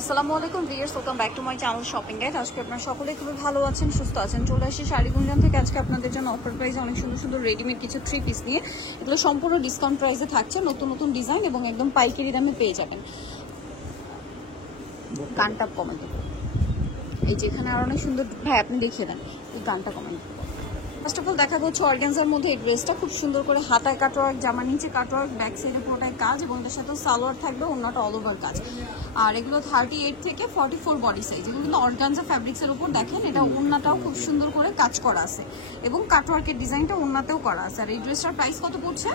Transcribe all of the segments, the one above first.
আসসালামু আলাইকুম viewers, welcome back to my channel shopping guide. আজকে আপনারা সকলে খুবই ভালো আছেন, সুস্থ আছেন। চলে আসি শাড়ি গুঞ্জন থেকে। আজকে আপনাদের জন্য অফার প্রাইসে অনেক সুন্দর সুন্দর রেডিমেড কিছু থ্রি পিস নিয়ে, এগুলো সম্পূর্ণ ডিসকাউন্ট প্রাইসে থাকছে। নতুন নতুন ডিজাইন এবং একদম পাইকারি দামে পেয়ে যাবেন। গানটা কমে দেবো, এই যেখানে আর অনেক সুন্দর ভাই আপনি দেখিয়ে দেন, এই গানটা কমে দেবো। ফার্স্ট অফ অল দেখাবো হচ্ছে অর্গানজার মধ্যে এই ড্রেসটা, খুব সুন্দর করে হাতায় কাটওয়ার্ক, জামার নিচে কাটওয়ার্ক, ব্যাক সাইডে পুরোটাই কাজ এবং এটার সাথে সালোয়ার থাকবে, অন্যটা অল ওভার কাজ। আর এগুলো 38 থেকে 44 বডি সাইজ। এগুলো কিন্তু অর্গানজা ফ্যাব্রিক্সের উপর দেখেন, এটা ওন্নাটাও খুব সুন্দর করে কাজ করা আছে এবং কাটওয়ার্কের ডিজাইনটা ওন্নাতেও করা আছে। আর এই ড্রেসটার প্রাইস কত পড়ছে?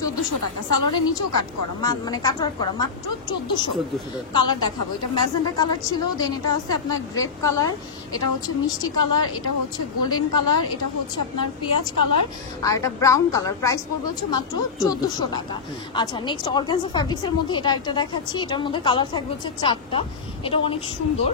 1400 টাকা। সালোয়ারের নিচেও কাট করা, মানে কাটওয়ার্ক করা, মাত্র 1400 টাকা। কালার দেখাবো, এটা ম্যাজেন্টা কালার ছিল, দেন এটা আছে আপনার গ্রেপ কালার, এটা হচ্ছে মিষ্টি কালার, এটা হচ্ছে গোল্ডেন কালার, এটা হচ্ছে আপনার পেঁয়াজ কালার, আর এটা ব্রাউন কালার। প্রাইস পড়বে হচ্ছে মাত্র 1400 টাকা। আচ্ছা, নেক্সট অর্গানজা ফ্যাব্রিক্সের মধ্যে এটা একটা দেখাচ্ছি। এটার মধ্যে কালার থাকবে হচ্ছে 4টা। এটা অনেক সুন্দর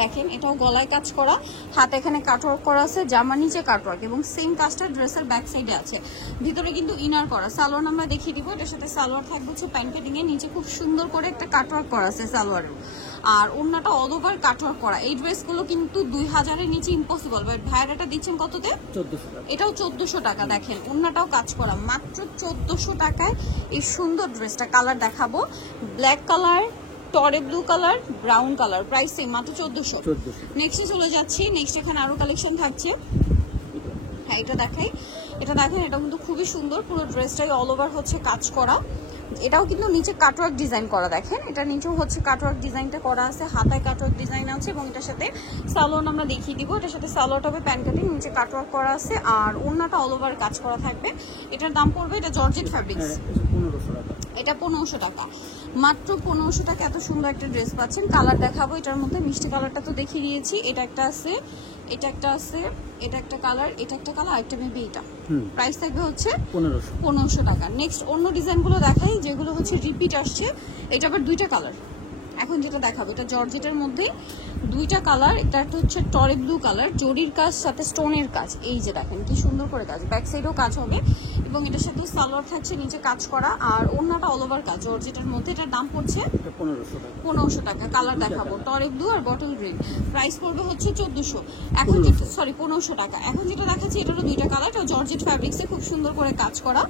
দেখেন, এটাও গলায় কাজ করা, হাতে এখানে কাটওয়ার্ক করা আছে, জামার নিচে কাটওয়ার্ক এবং সেম কাজটা ড্রেসের ব্যাক সাইডে আছে। ভিতরে কিন্তু ইনার করা। সালোয়ার আমরা দেখিয়ে দিব, এটার সাথে সালোয়ার থাকবে হচ্ছে প্যান্ট কাটিং এর নিচে খুব সুন্দর করে একটা কাটওয়ার্ক করা আছে সালোয়ারেও, আর ওন্নাটা অল ওভার কাটওয়ার্ক করা। এই ড্রেসগুলো কিন্তু 2000-এর নিচে ইম্পসিবল, বাট ভাইয়ের এটা দিচ্ছেন কততে? 1400 টাকা। এটাও 1400 টাকা। দেখেন ওন্নাটাও কাজ করা, মাত্র 1400 টাকায় এই সুন্দর ড্রেসটা। কালার দেখাবো, ব্ল্যাক কালার, টরে blue colour, brown colour. Price same, মাত্র 1400। নেক্সটে চলে যাচ্ছি। নেক্সট এখানে আরো কালেকশন থাকছে। হ্যাঁ, এটা দেখাই। এটা দেখেন, এটা কিন্তু খুবই সুন্দর, পুরো ড্রেসটাই অল ওভার হচ্ছে কাজ করা। এটাও কিন্তু নিচে কাটওয়ার্ক ডিজাইন করা। দেখেন, এটা নিচেও হচ্ছে কাটওয়ার্ক ডিজাইনটা করা আছে, হাতায় কাটওয়ার্ক ডিজাইন আছে এবং এটার সাথে সালোয়ার আমরা দেখিয়ে দিব। এটার সাথে সালোয়ারটা হবে প্যান্ট কাটিং, নিচে কাটওয়ার্ক করা আছে আর ওন্নাটা অল ওভার কাজ করা থাকবে। এটার দাম পড়বে, এটা জর্জেট ফ্যাব্রিক্স, এটা 1500 টাকা, মাত্র 1500 টাকা। এত সুন্দর একটা ড্রেস পাচ্ছেন। কালার দেখাবো, এটার মধ্যে মিষ্টি কালারটা তো দেখিয়ে দিয়েছি, এটা একটা আছে, এটা একটা আছে, এটা একটা কালার, এটা একটা কালার, আরেকটা মেবি এটা। প্রাইস থাকবে হচ্ছে 1500 টাকা। নেক্সট অন্য ডিজাইনগুলো দেখাই, যেগুলো হচ্ছে রিপিট আসছে। এটা আবার দুইটা কালার। এখন যেটা দেখাবো, এটা জর্জেটের মধ্যে দুইটা কালার। এটা একটা হচ্ছে টরে ব্লু কালার, জরির কাজ সাথে স্টোনের কাজ। এই যে দেখেন কি সুন্দর করে কাজ, ব্যাক সাইডেও কাজ হবে এবং এটার সাথে সালোয়ার থাকছে নিচে কাজ করা আর ওন্নাটা অল ওভার কাজ জর্জেটের মধ্যে। এটার দাম পড়ছে 1500 টাকা। কালার দেখাবো, টরে ব্লু আর বটল গ্রিন। প্রাইস পড়বে হচ্ছে 1400। এখন যেটা, সরি 1500 টাকা। এখন যেটা দেখাচ্ছি, এটারও দুইটা কালার। এটা জর্জেট ফ্যাব্রিক্সে খুব সুন্দর করে কাজ করা,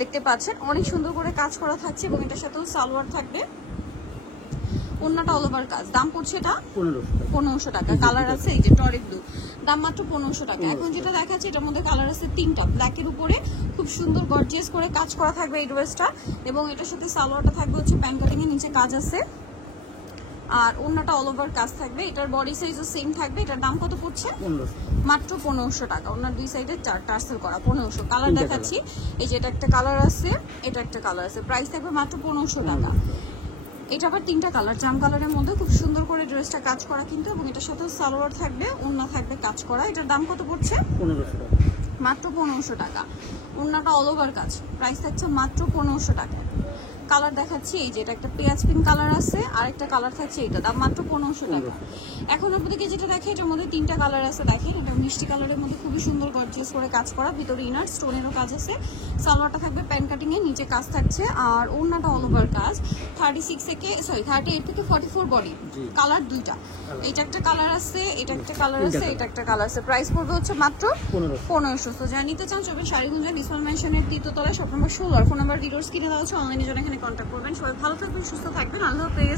দেখতে পাচ্ছেন অনেক সুন্দর করে কাজ করা থাকছে এবং এটার সাথেও সালোয়ার থাকবে, ওন্নাটা অল ওভার কাজ। দাম পড়ছে এটা 1500 টাকা। কালার আছে এই যে টরে ব্লু, দাম মাত্র 1500 টাকা। এখন যেটা দেখাচ্ছে, এটার মধ্যে কালার আছে 3টা। ব্ল্যাকের উপরে খুব সুন্দর গর্জিয়াস করে কাজ করা থাকবে এই ড্রেসটা এবং এটার সাথে সালোয়ারটা থাকবে হচ্ছে প্যান্ট কাটিং এর নিচে কাজ আছে আর ওন্নাটা অল ওভার কাজ থাকবে। এটার বডি সাইজও সেম থাকবে। এটার দাম কত পড়ছে? মাত্র 1500 টাকা। ওনার দুই সাইডে 4 টার্সেল করা, 1500। কালার দেখাচ্ছি, এই যে এটা একটা কালার আছে, এটা একটা কালার আছে। প্রাইস থাকবে মাত্র 1500 টাকা। এটা আবার 3টা কালার, জাম কালারের মধ্যে খুব সুন্দর করে ড্রেসটা কাজ করা কিন্তু এবং এটার সাথে সালোয়ার থাকবে, ওন্না থাকবে কাজ করা। এটার দাম কত পড়ছে? 1500 টাকা, মাত্র 1500 টাকা। ওন্নাটা অল ওভার কাজ, প্রাইস থাকছে মাত্র 1500 টাকা। কালার দেখাচ্ছি, এই যে এটা একটা পেঁয়াজ পিঙ্ক কালার আছে আর একটা কালার থাকছে, এটা দাম মাত্র 1500 টাকা। এখন আপনাদেরকে যেটা দেখে, এটার মধ্যে 3টা কালার আছে। দেখেন, এটা মিষ্টি কালারের মধ্যে খুবই সুন্দর গর্জিয়াস করে কাজ করা, ভিতরে ইনার স্টোনেরও কাজ আছে, সালোয়ারটা থাকবে প্যান্ট কাটিং এর নিচে কাজ থাকছে আর ওন্নাটা অল ওভার কাজ। 38 থেকে 44 বডি। কালার দুইটা, এটা একটা কালার আছে, এটা একটা কালার আছে, এটা একটা কালার আছে। প্রাইস পড়বে হচ্ছে মাত্র 1500। তো যা নিতে চান সবাই শাড়িগুঞ্জন ইসমাইল মেনশনের 3য় তলায়, shop number 16। Phone number details কিনে দেওয়া হচ্ছে, অনলাইনে জন্য এখানে কন্ট্যাক্ট করবেন। সবাই ভালো থাকবেন, সুস্থ থাকবেন, আল্লাহ হাফেজ।